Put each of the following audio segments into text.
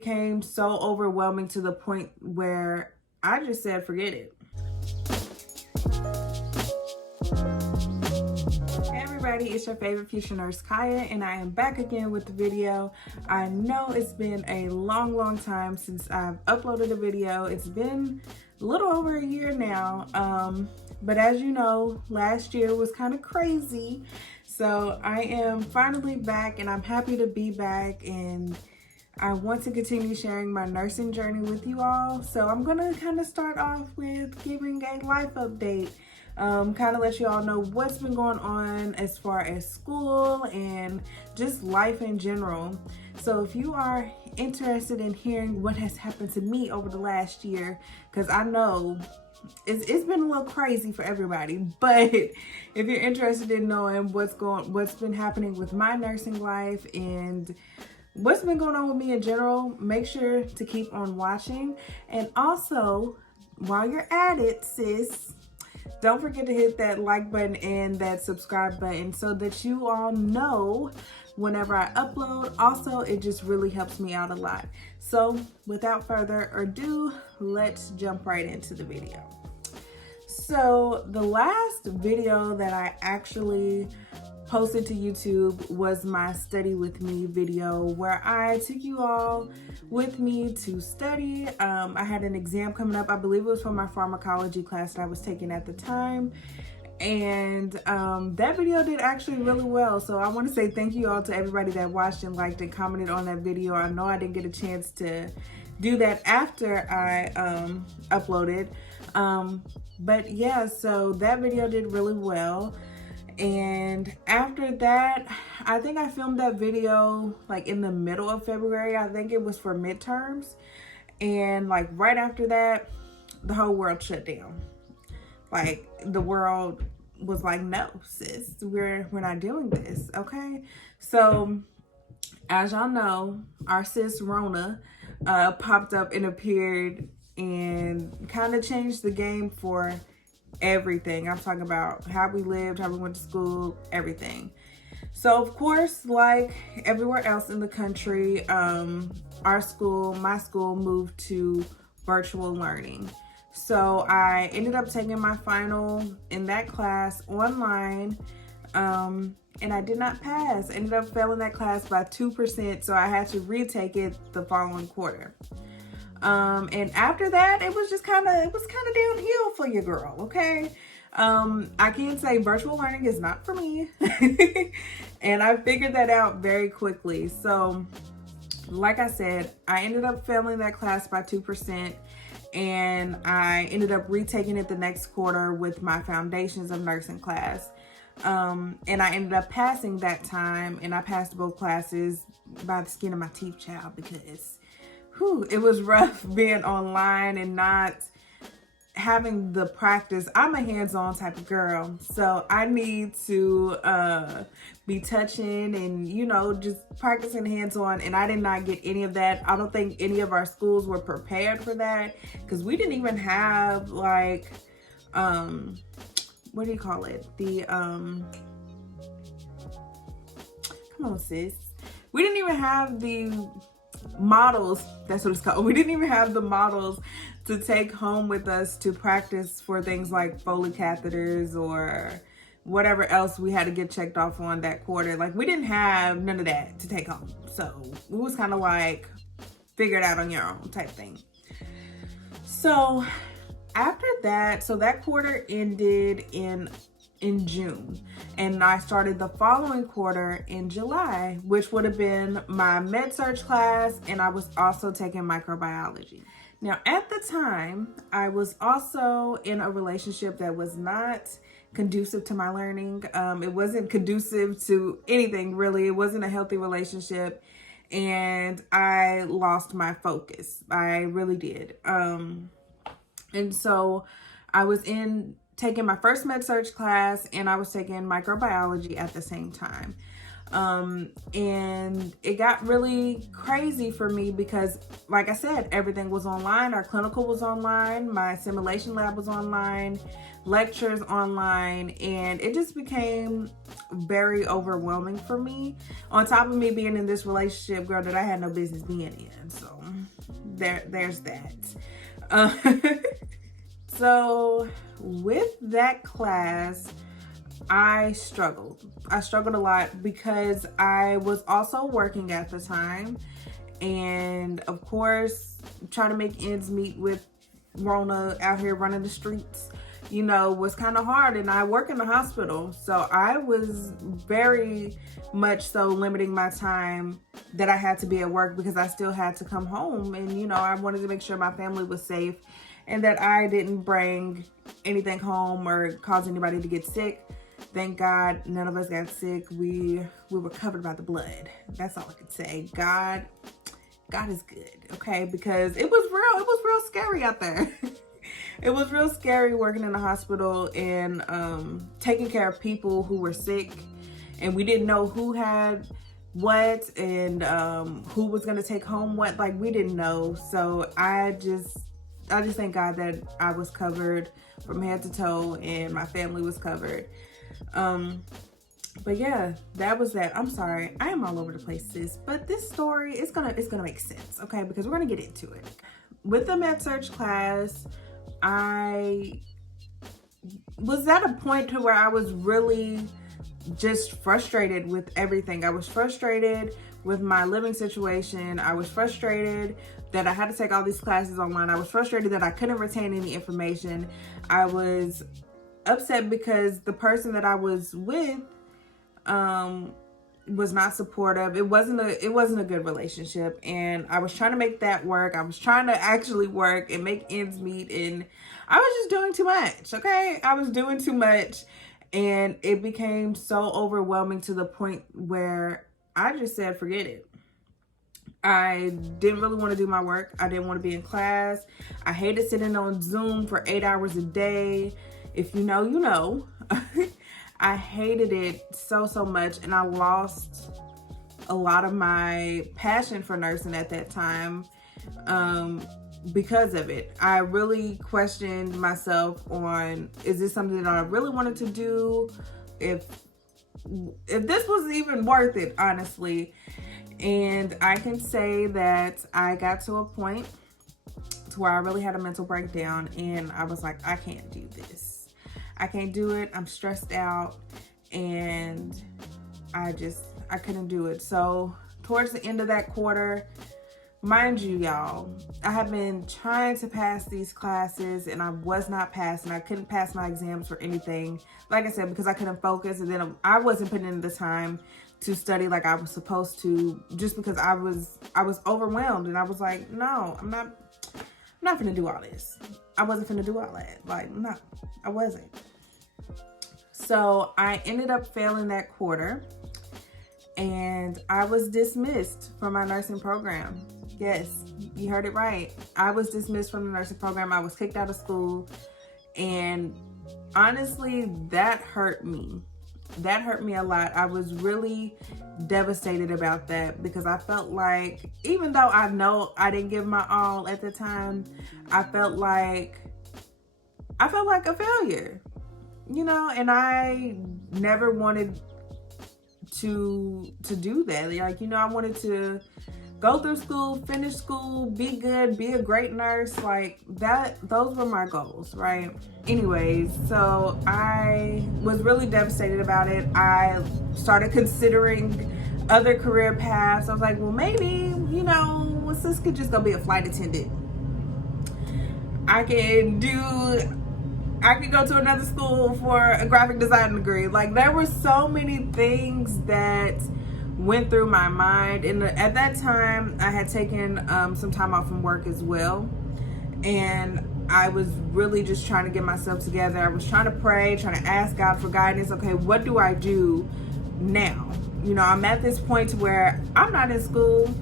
became so overwhelming to the point where I just said, forget it. Hey everybody, it's your favorite future nurse Kaya, and I am back again with the video. I know it's been a long time since I've uploaded a video. It's been a little over a year now, but as you know, last year was kind of crazy. So I am finally back, and I'm happy to be back, and I want to continue sharing my nursing journey with you all. So I'm gonna kind of start off with giving a life update. Kind of let you all know what's been going on as far as school and just life in general. So if you are interested in hearing what has happened to me over the last year, because I know it's been a little crazy for everybody, but if you're interested in knowing what's been happening with my nursing life and what's been going on with me in general, make sure to keep on watching. And also, while you're at it, sis, don't forget to hit that like button and that subscribe button so that you all know whenever I upload. Also, it just really helps me out a lot. So without further ado, let's jump right into the video. So the last video that I actually posted to YouTube was my study with me video, where I took you all with me to study. I had an exam coming up. I believe it was for my pharmacology class that I was taking at the time, and that video did actually really well. So I want to say thank you all to everybody that watched and liked and commented on that video. I know I didn't get a chance to do that after I uploaded, but yeah, so that video did really well. And after that, I think I filmed that video like in the middle of February. I think it was for midterms. And like right after that, the whole world shut down. Like the world was like, no, sis, we're not doing this, okay? So as y'all know, our sis Rona popped up and appeared and kind of changed the game for everything. I'm talking about how we lived, how we went to school, everything. So of course, like everywhere else in the country, my school moved to virtual learning. So I ended up taking my final in that class online, and I did not pass. Ended up failing that class by 2%, so I had to retake it the following quarter. And after that, it was kind of downhill for your girl, okay? I can say virtual learning is not for me. And I figured that out very quickly. So like I said, I ended up failing that class by 2%, and I ended up retaking it the next quarter with my Foundations of Nursing class. And I ended up passing that time, and I passed both classes by the skin of my teeth, child, because it was rough being online and not having the practice. I'm a hands-on type of girl, so I need to be touching and, you know, just practicing hands-on, and I did not get any of that. I don't think any of our schools were prepared for that, because we didn't even have like what do you call it, the come on sis, we didn't even have the models, that's what it's called. We didn't even have the models to take home with us to practice for things like Foley catheters or whatever else we had to get checked off on that quarter. Like we didn't have none of that to take home. So it was kind of like figure it out on your own type thing. So after that, so that quarter ended in June, and I started the following quarter in July, which would have been my med-surg class, and I was also taking microbiology. Now at the time, I was also in a relationship that was not conducive to my learning. It wasn't conducive to anything really. It wasn't a healthy relationship, and I lost my focus. I really did. And so I was taking my first med-surg class, and I was taking microbiology at the same time. And it got really crazy for me because, like I said, everything was online. Our clinical was online, my simulation lab was online, lectures online, and it just became very overwhelming for me. On top of me being in this relationship, girl, that I had no business being in. So there's that. Uh, so with that class, I struggled a lot because I was also working at the time, and of course trying to make ends meet with Rona out here running the streets, you know, was kind of hard. And I work in the hospital, so I was very much so limiting my time that I had to be at work because I still had to come home, and you know, I wanted to make sure my family was safe and that I didn't bring anything home or cause anybody to get sick. Thank God none of us got sick. We were covered by the blood. That's all I could say. God is good, okay? Because it was real scary out there. It was real scary working in the hospital and taking care of people who were sick, and we didn't know who had what and who was gonna take home what. Like, we didn't know. So I just thank God that I was covered from head to toe and my family was covered. But yeah, that was that. I'm sorry, I am all over the place, sis, but this story is gonna make sense, okay? Because we're gonna get into it. With the med-surg class, I was at a point to where I was really just frustrated with everything. I was frustrated with my living situation. I was frustrated that I had to take all these classes online. I was frustrated that I couldn't retain any information. I was upset because the person that I was with was not supportive. It wasn't a good relationship, and I was trying to make that work. I was trying to actually work and make ends meet, and I was just doing too much, okay? I was doing too much, and it became so overwhelming to the point where I just said, forget it. I didn't really want to do my work. I didn't want to be in class. I hated sitting on Zoom for 8 hours a day. If you know, you know. I hated it so much, and I lost a lot of my passion for nursing at that time because of it. I really questioned myself on, is this something that I really wanted to do? If this was even worth it, honestly. And I can say that I got to a point to where I really had a mental breakdown, and I was like, I can't do this. I can't do it. I'm stressed out, and I couldn't do it. So towards the end of that quarter, mind you, y'all, I have been trying to pass these classes, and I was not passing. I couldn't pass my exams for anything. Like I said, because I couldn't focus, and then I wasn't putting in the time to study like I was supposed to, just because I was overwhelmed, and I was like, no, I'm not gonna do all this. I wasn't gonna do all that. Like, no, I wasn't. So I ended up failing that quarter, and I was dismissed from my nursing program. Yes, you heard it right. I was dismissed from the nursing program. I was kicked out of school, and honestly, that hurt me. That hurt me a lot. I was really devastated about that because I felt like, even though I know I didn't give my all at the time, I felt like a failure, you know, and I never wanted to do that. Like, you know, I wanted to go through school, finish school, be good, be a great nurse, like that. Those were my goals, right? Anyways, so I was really devastated about it. I started considering other career paths. I was like, well, maybe, you know, sis could just go be a flight attendant. I could go to another school for a graphic design degree. Like, there were so many things that went through my mind, and at that time I had taken some time off from work as well, and I was really just trying to get myself together. I was trying to pray, trying to ask God for guidance. Okay, what do I do now? You know, I'm at this point to where I'm not in school.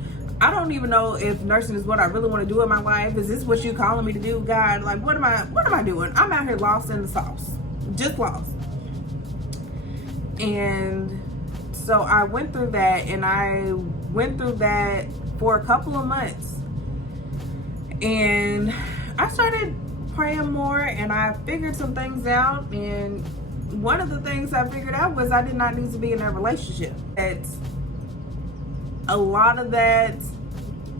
I don't even know if nursing is what I really want to do in my life. Is this what you calling me to do, God? Like, what am I doing? I'm out here lost in the sauce, just lost. And so I went through that, and I went through that for a couple of months, and I started praying more, and I figured some things out. And one of the things I figured out was I did not need to be in a relationship. It's a lot of that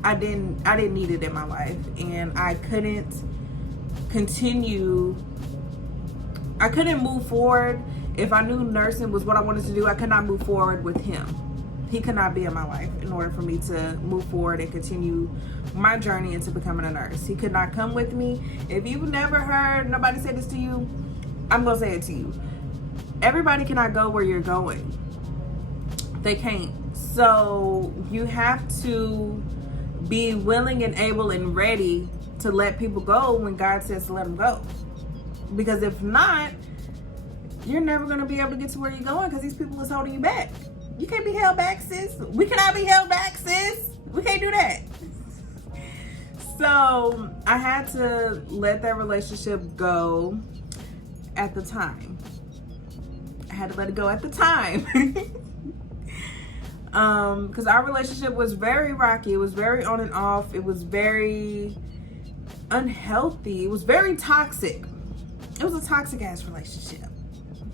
I didn't need it in my life, and I couldn't move forward. If I knew nursing was what I wanted to do, I could not move forward with him. He could not be in my life in order for me to move forward and continue my journey into becoming a nurse. He could not come with me. If you've never heard nobody say this to you, I'm gonna say it to you. Everybody cannot go where you're going. They can't. So you have to be willing and able and ready to let people go when God says to let them go. Because if not, you're never going to be able to get to where you're going, because these people is holding you back. You can't be held back, sis. We cannot be held back, sis. We can't do that. So I had to let that relationship go at the time. I had to let it go at the time. Because our relationship was very rocky. It was very on and off. It was very unhealthy. It was very toxic. It was a toxic ass relationship.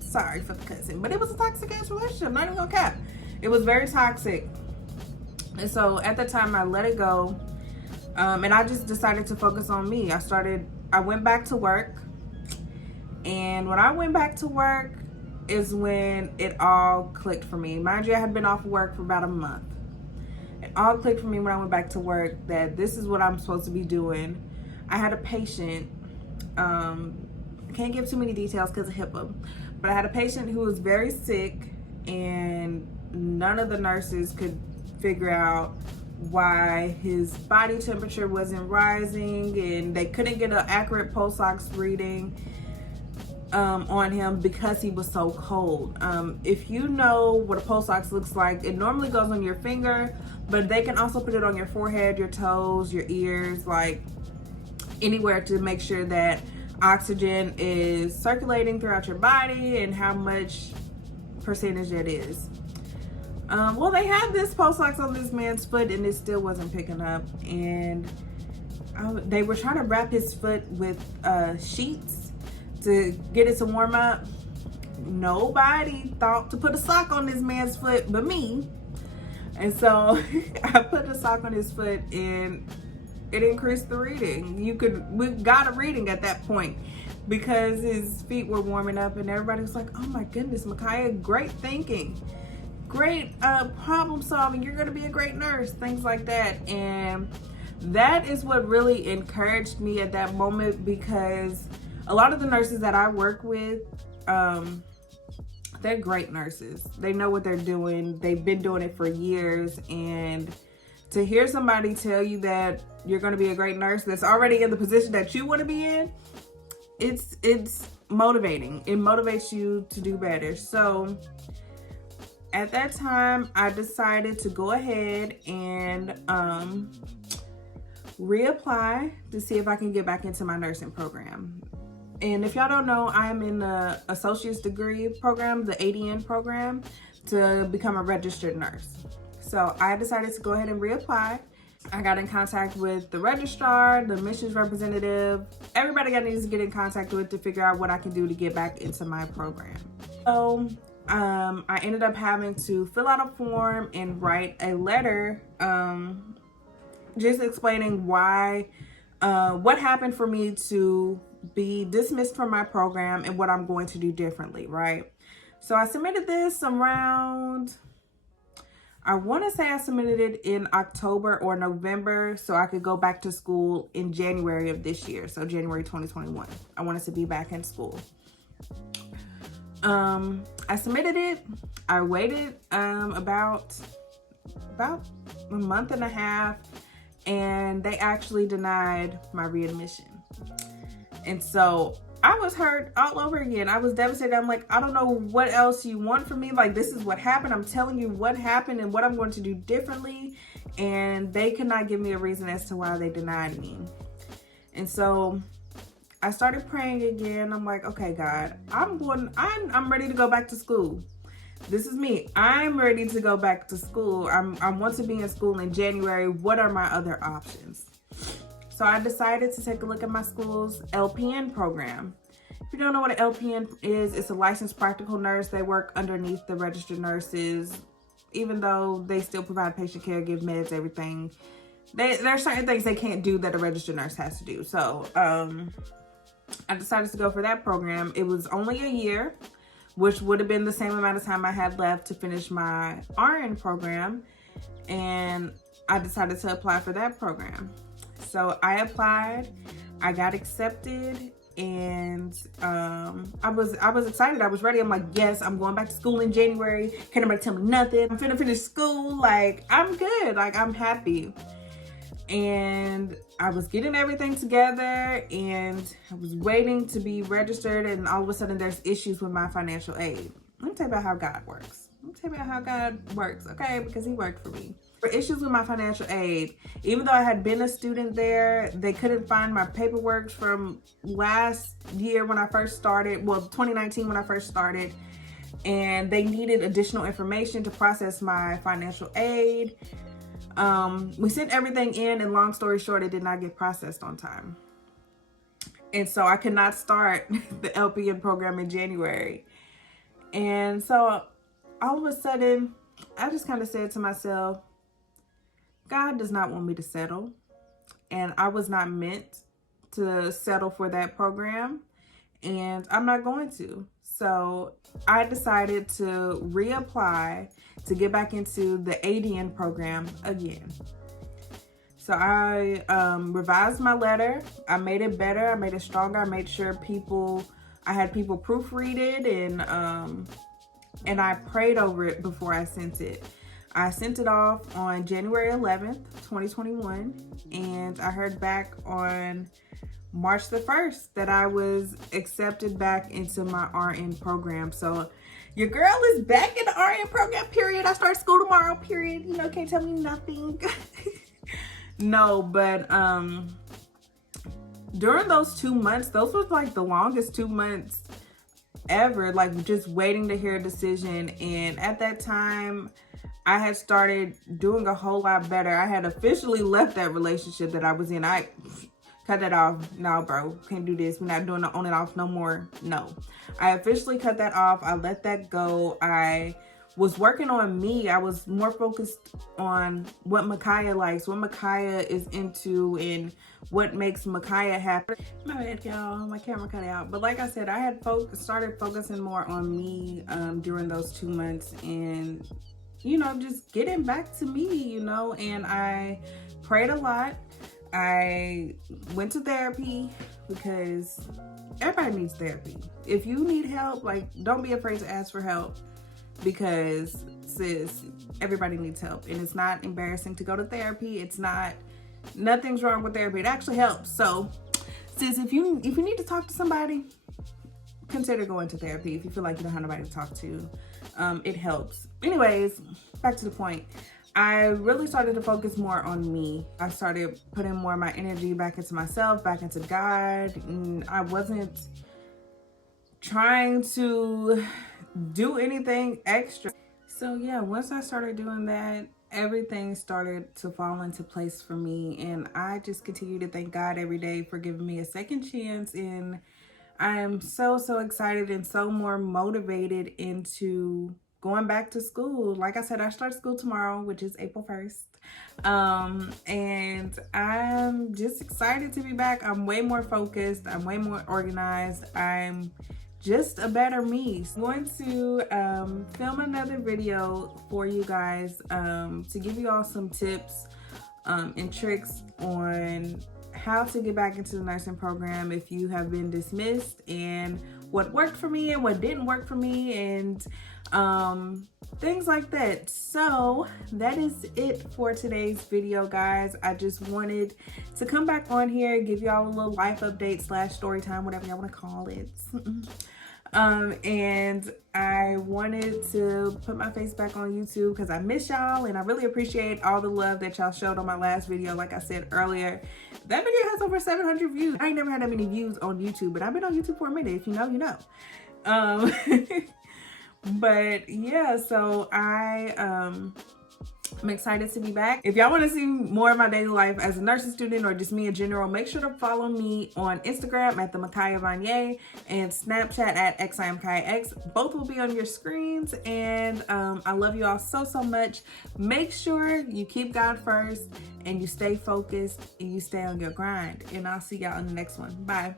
Sorry for the cussing, but it was a toxic ass relationship. Not even gonna cap. It was very toxic. And so at the time I let it go. And I just decided to focus on me. I went back to work. And when I went back to work is when it all clicked for me. Mind you, I had been off work for about a month. It all clicked for me when I went back to work that this is what I'm supposed to be doing. I had a patient, I can't give too many details because of HIPAA, but I had a patient who was very sick, and none of the nurses could figure out why his body temperature wasn't rising, and they couldn't get an accurate pulse ox reading on him because he was so cold. If you know what a pulse ox looks like, it normally goes on your finger, but they can also put it on your forehead, your toes, your ears, like anywhere to make sure that oxygen is circulating throughout your body and how much percentage it is. Well, they had this pulse ox on this man's foot and it still wasn't picking up, and they were trying to wrap his foot with sheets to get it to warm up. Nobody thought to put a sock on this man's foot but me. And so I put a sock on his foot and it increased the reading. We got a reading at that point because his feet were warming up, and everybody was like, oh my goodness, Micaiah, great thinking. Great problem solving. You're going to be a great nurse. Things like that. And that is what really encouraged me at that moment, because a lot of the nurses that I work with, they're great nurses. They know what they're doing. They've been doing it for years. And to hear somebody tell you that you're going to be a great nurse that's already in the position that you want to be in, it's motivating. It motivates you to do better. So at that time, I decided to go ahead and reapply to see if I can get back into my nursing program. And if y'all don't know, I'm in the associate's degree program, the ADN program, to become a registered nurse. So I decided to go ahead and reapply. I got in contact with the registrar, the admissions representative, everybody I needed to get in contact with to figure out what I can do to get back into my program. So I ended up having to fill out a form and write a letter just explaining why, what happened for me to be dismissed from my program and what I'm going to do differently, right? So I submitted this around, I want to say I submitted it in October or November so I could go back to school in January of this year. So January 2021. I wanted to be back in school. I submitted it. I waited about a month and a half, and they actually denied my readmission. And so I was hurt all over again. I was devastated. I'm like, I don't know what else you want from me. Like, this is what happened. I'm telling you what happened and what I'm going to do differently. And they could not give me a reason as to why they denied me. And so I started praying again. I'm like, okay, God, I'm ready to go back to school. This is me. I'm ready to go back to school. I want to be in school in January. What are my other options? So I decided to take a look at my school's LPN program. If you don't know what an LPN is, it's a licensed practical nurse. They work underneath the registered nurses, even though they still provide patient care, give meds, everything. there are certain things they can't do that a registered nurse has to do. So I decided to go for that program. It was only a year, which would have been the same amount of time I had left to finish my RN program. And I decided to apply for that program. So I applied, I got accepted, and I was excited. I was ready. I'm like, yes, I'm going back to school in January. Can't nobody tell me nothing. I'm finna finish school. Like, I'm good. Like, I'm happy. And I was getting everything together, and I was waiting to be registered, and all of a sudden there's issues with my financial aid. Let me tell you about how God works. Okay? Because he worked for me. For issues with my financial aid, even though I had been a student there, they couldn't find my paperwork from last year when I first started, well, 2019 when I first started, and they needed additional information to process my financial aid. We sent everything in, and long story short, it did not get processed on time. And so I could not start the LPN program in January. And so all of a sudden, I just kind of said to myself, God does not want me to settle. And I was not meant to settle for that program. And I'm not going to. So I decided to reapply to get back into the ADN program again. So I revised my letter. I made it better. I made it stronger. I made sure I had people proofread it, and I prayed over it before I sent it. I sent it off on January 11th, 2021, and I heard back on March the 1st that I was accepted back into my RN program. So your girl is back in the RN program, period. I start school tomorrow, period. You know, can't tell me nothing. No, but during those 2 months, those was like the longest 2 months ever, like just waiting to hear a decision. And at that time, I had started doing a whole lot better. I had officially left that relationship that I was in. I cut that off. No, bro, can't do this. We're not doing the on and off no more. No, I officially cut that off. I let that go. I was working on me. I was more focused on what Micaiah likes, what Micaiah is into, and what makes Micaiah happy. My bad, y'all. My camera cut out. But like I said, I had started focusing more on me during those 2 months, and you know, just getting back to me, you know. And I prayed a lot. I went to therapy because everybody needs therapy. If you need help, like, don't be afraid to ask for help, because sis, everybody needs help. And it's not embarrassing to go to therapy. It's not, nothing's wrong with therapy. It actually helps. So sis, if you need to talk to somebody, consider going to therapy. If you feel like you don't have nobody to talk to, it helps. Anyways, back to the point. I really started to focus more on me. I started putting more of my energy back into myself, back into God. And I wasn't trying to do anything extra. So yeah, once I started doing that, everything started to fall into place for me. And I just continue to thank God every day for giving me a second chance. And I am so excited and so more motivated into going back to school. Like I said, I start school tomorrow, which is April 1st. And I'm just excited to be back. I'm way more focused. I'm way more organized. I'm just a better me. So I'm going to film another video for you guys to give you all some tips and tricks on how to get back into the nursing program if you have been dismissed, and what worked for me and what didn't work for me, and things like that. So that is it for today's video, guys. I just wanted to come back on here, give y'all a little life update / story time, whatever y'all want to call it. And I wanted to put my face back on YouTube because I miss y'all, and I really appreciate all the love that y'all showed on my last video. Like I said earlier, that video has over 700 views. I ain't never had that many views on YouTube, but I've been on YouTube for a minute. If you know, you know. But yeah, so I I'm excited to be back. If y'all want to see more of my daily life as a nursing student or just me in general, make sure to follow me on Instagram at the Micaiah Vanier and Snapchat at XIamKaiaX. Both will be on your screens, and I love you all so much. Make sure you keep God first and you stay focused and you stay on your grind. And I'll see y'all in the next one. Bye.